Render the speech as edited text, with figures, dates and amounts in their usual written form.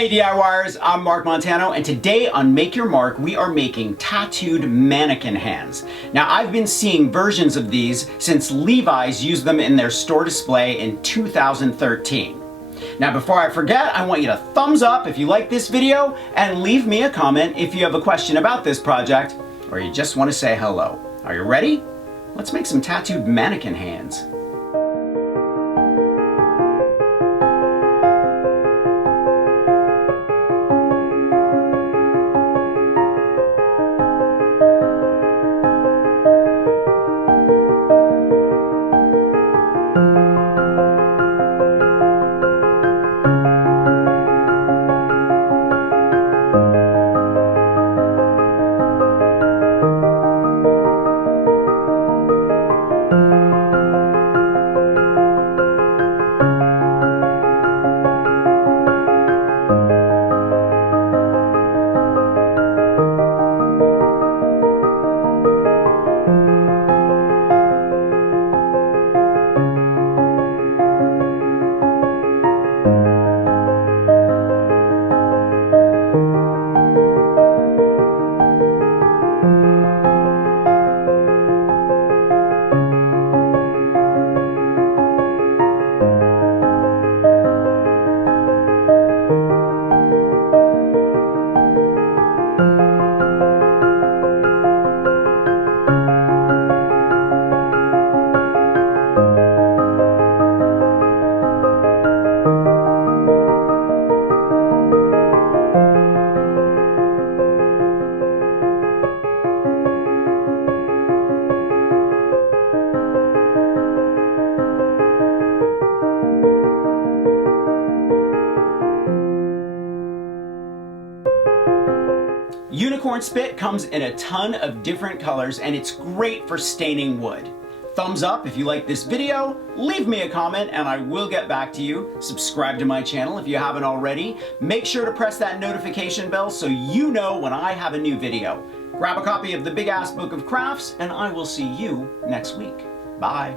Hey DIYers, I'm Mark Montano, and today on Make Your Mark we are making tattooed mannequin hands. Now I've been seeing versions of these since Levi's used them in their store display in 2013. Now before I forget, I want you to thumbs up if you like this video and leave me a comment if you have a question about this project or you just want to say hello. Are you ready? Let's make some tattooed mannequin hands. Unicorn spit comes in a ton of different colors and it's great for staining wood. Thumbs up if you like this video, leave me a comment and I will get back to you. Subscribe to my channel if you haven't already. Make sure to press that notification bell so you know when I have a new video. Grab a copy of the Big Ass Book of Crafts and I will see you next week. Bye.